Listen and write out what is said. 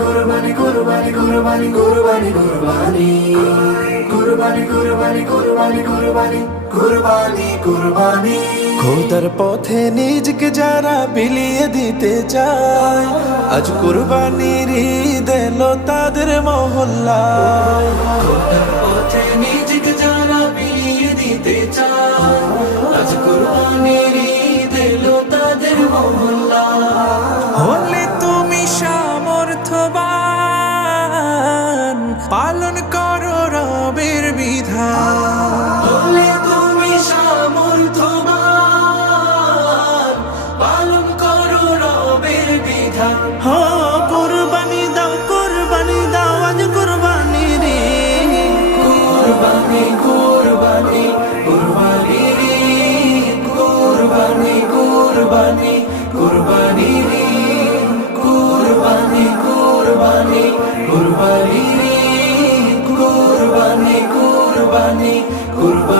কুরবানি কুরবানি কুরবানি কুরবানি কুরবানি কুরবানি কুরবানি কুরবানি কুরবানি কুরবানি কুরবানি কুরবানি খোদার পথে নিজকে যারা বিলিয়ে দিতে চায়, আজ কুরবানির ঈদ এলো তাদের মহল্লায়। খোদার পথে নিজকে যারা বিলিয়ে দিতে চায়, আজ কুরবানির ঈদ এলো তাদের মহল্লায়। হলে তুমি সামর্থ্যবান, পালন করো রবের বিধান। হলে তুমি সামর্থ্যবান, পালন করো রবের বিধান। হো কুরবানি দাও আজ কুরবানির ঈদ। কুরবানি কুরবানি কুরবানি কুরবানি কুরবানি কুরবানি কুরবানি কুরবানি কুরবানি কুরবানি কুরবানি কুরবানি